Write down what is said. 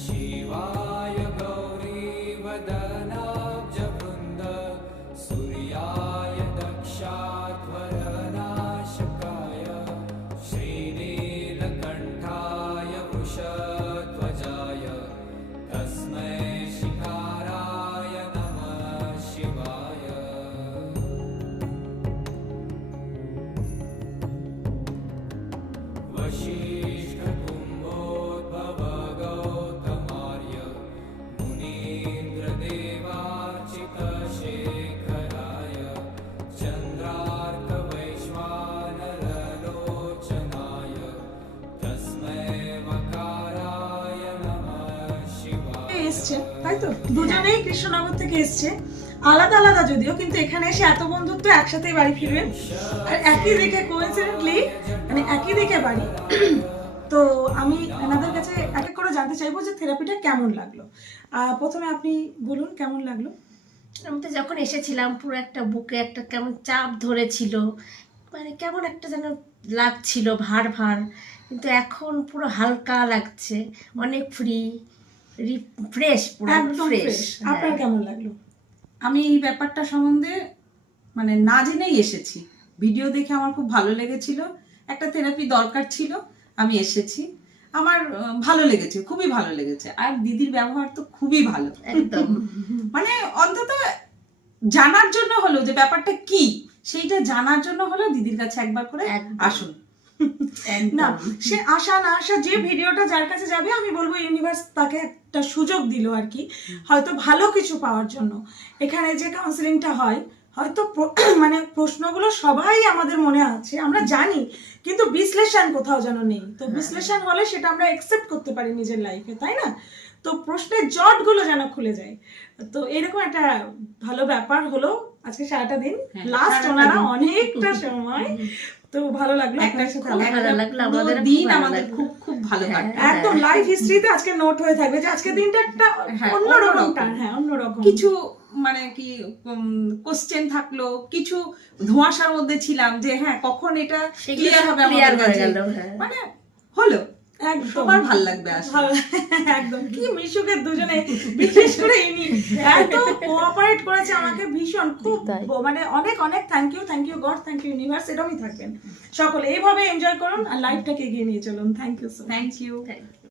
शिवाय गौरीवदनाब्जवृन्द सूर्याय दक्षाध्वरनाशकाय श्रीनीलकण्ठाय वृषध्वजाय तस्मै शिकाराय नमः शिवाय। वशिष्ठकुम्भोद्भव गौतमार्य मुनीन्द्रदेवार्चितशेखराय चन्द्रार्कवैश्वानरलोचनाय तस्मै वकाराय नमः शिवाय। এসছে তাই তো, দুজনেই কৃষ্ণনগর থেকে এসছে, আলাদা আলাদা যদিও, কিন্তু এখানে এসে এত বন্ধুত্ব, একসাথেই বাড়ি ফিরবেন আর একই দিকে কোইন্সিডেন্টলি মানে একই দিকে বাড়ি। তো আমি এনাদের কাছে এক এক করে জানতে চাইবো যে থেরাপিটা কেমন লাগলো। প্রথমে আপনি বলুন কেমন লাগলো। আমি তো যখন এসেছিলাম পুরো একটা বুকে একটা কেমন চাপ ধরেছিল, মানে কেমন একটা যেন লাগছিল ভার ভার, কিন্তু এখন পুরো হালকা লাগছে, অনেক ফ্রি ফ্রেশ, পুরো একদম ফ্রেশ। ফ্রেশ। আপনার কেমন লাগলো? আমি এই ব্যাপারটা সম্বন্ধে মানে না জেনেই এসেছি, ভিডিও দেখে আমার খুব ভালো লেগেছিল, একটা থেরাপি দরকার ছিল, আমি এসেছি, আমার ভালো লেগেছে, খুবই ভালো লেগেছে। আর দিদির ব্যবহার তো খুবই ভালো, একদম মানে অন্তত জানার জন্য হলো যে ব্যাপারটা কি, সেইটা জানার জন্য হলো দিদির কাছে একবার করে একদম। আসুন। না, সে আশা না আসা যে ভিডিওটা যার কাছে যাবে, আমি বলবো ইউনিভার্স তাকে একটা সুযোগ দিল আর কি, হয়তো ভালো কিছু পাওয়ার জন্য। এখানে যে কাউন্সিলিংটা হয়, হয়তো মানে প্রশ্নগুলো সবাই আমাদের মনে আছে, আমরা জানি, কিন্তু বিশ্লেষণ কোথাও যেন নেই। তো বিশ্লেষণ হলে সেটা আমরা একসেপ্ট করতে পারি নিজের লাইফে, তাই না? তো প্রশ্নের জটগুলো যেন খুলে যায়। তো এরকম একটা ভালো ব্যাপার হলো আজকে সারাটা দিন, লাস্ট ওনারা অনেকটা সময়। তো ভালো লাগলো আপনার সাথে আলাপ ভালো লাগলো, পুরো আমাদের দিন ভালো আমাদের লাগলো। খুব খুব ভালো কাটলো। একদম লাইফ হিস্ট্রিতে আজকে নোট হয়ে থাকবে যে আজকে দিনটা একটা হ্যাঁ, অন্যরকম অন্যরকম। টান, হ্যাঁ অন্যরকম কিছু মানে কি কোশ্চেন থাকলো, কিছু ধোঁয়াশার মধ্যে ছিলাম যে হ্যাঁ কখন এটা ক্লিয়ার হবে ক্লিয়ার আমাদের হয়ে কাছে, গেল। হ্যাঁ, মানে হলো একদম সবার ভালো লাগবে আসলে। ভালো, একদম। কি মিশুকে দুজনে, বিশেষ করে ইনি এত কোঅপারেট করেছে আমাকে ভীষণ, খুব তাই। মানে অনেক অনেক thank you God, thank you universe. এরকমই থাকবেন সকলে, এইভাবে এনজয় করুন আর লাইফটাকে এগিয়ে নিয়ে চলুন। Thank you so thank you. Thank you.